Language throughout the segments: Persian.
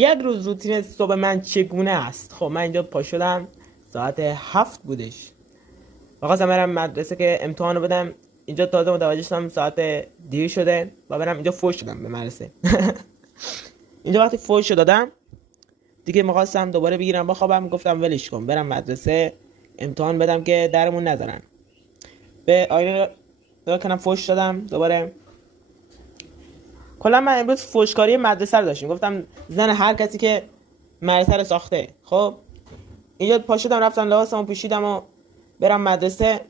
یک روز روتین صبح من چگونه است؟ خب من اینجا پا شدم، ساعت 7 بودش و خواستم برم مدرسه که امتحانو بدم. اینجا تازه متوجه شدم ساعت دیر شده و برم اینجا فوش شدم به مدرسه. اینجا وقتی فوش دادم دیگه می‌خواستم دوباره بگیرم بخوابم، گفتم ولش کن برم مدرسه امتحان بدم که درمون نذارن. به آینه نگاه کردم، فوش دادم دوباره. کلا من امروز فوشکاری مدرسه رو داشتیم، گفتم زن هر کسی که مدرسه رو ساخته. خب اینجا پا شدم رفتم لباسمو پوشیدم و برم مدرسه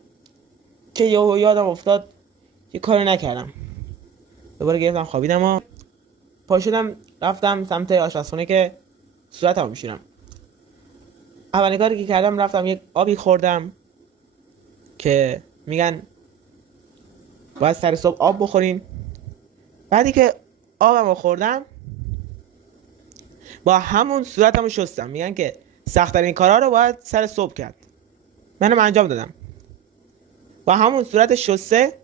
که یهو یادم افتاد یه کاری نکردم. دوباره گرفتم خوابیدم و پا شدم رفتم سمت آشپزخونه که صورتمو بشورم. اولین کاری که کردم رفتم یک آبی خوردم که میگن باید سر صبح آب بخورین. بعدی که آبمو خوردم با همون صورتمو شستم. میگن که سخت‌ترین کارا رو باید سر صبح کرد، منم انجام دادم. با همون صورت شسته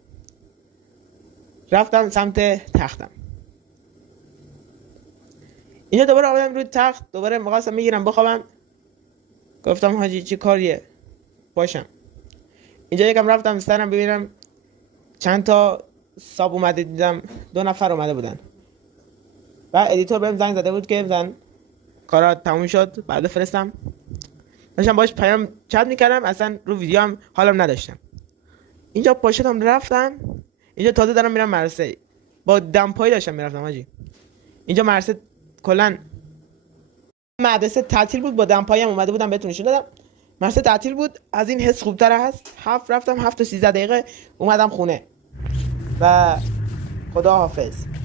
رفتم سمت تختم. اینجا دوباره آمدم روی تخت، دوباره می‌خواستم میگیرم بخوابم، گفتم حاجی چی کاریه باشم. اینجا یکم رفتم سرم ببینم چند تا ساب اومده، دیدم 2 نفر اومده بودن و ادیتور بهم زنگ زده بود که زن کارا تموم شد بعد فرستم. داشتم باش پیام چت میکردم، اصلا رو ویدیو هم حالم نداشتم. اینجا پا شدم رفتم. اینجا تازه دارم میرم مدرسه، با دمپایی داشتم میرفتم حاجی. اینجا مدرسه کلا مدرسه تعطیل بود، با دمپایی هم اومده بودم بهتون نشون دادم. مدرسه تعطیل بود، از این حس خوبتر هست. 7 رفتم 7 تا 13 دقیقه اومدم خونه و خدا حافظ.